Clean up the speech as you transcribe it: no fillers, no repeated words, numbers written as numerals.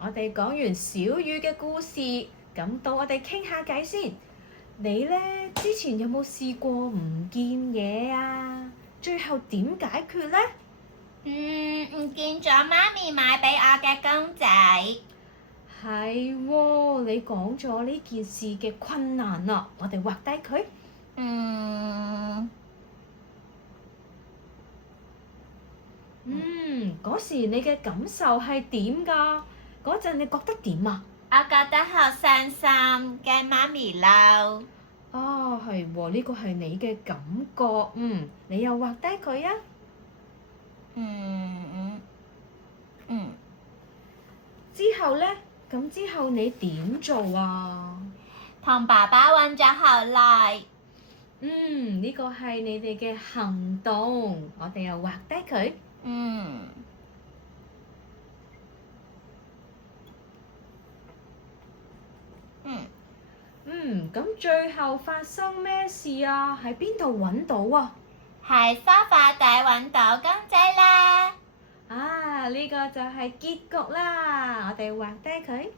我哋講完小雨嘅故事，咁到我哋傾下偈先。你呢，之前有冇試過唔見嘢啊？最後點解決呢？唔見咗媽咪買俾我嘅公仔。係喎，你講咗呢件事嘅困難啦，我哋畫低佢。嗰時你嘅感受係點㗎？嗰陣你覺得點啊？我覺得好傷心，驚媽咪嬲。係喎，呢個係你嘅感覺。你又畫低佢啊？之後呢？咁之後你點做啊？同爸爸揾咗好耐。呢個係你哋嘅行動，我哋又畫低佢。咁最後發生咩事啊？喺邊度揾到啊？喺梳化底揾到公仔啦！呢個就係結局啦，我哋畫低佢。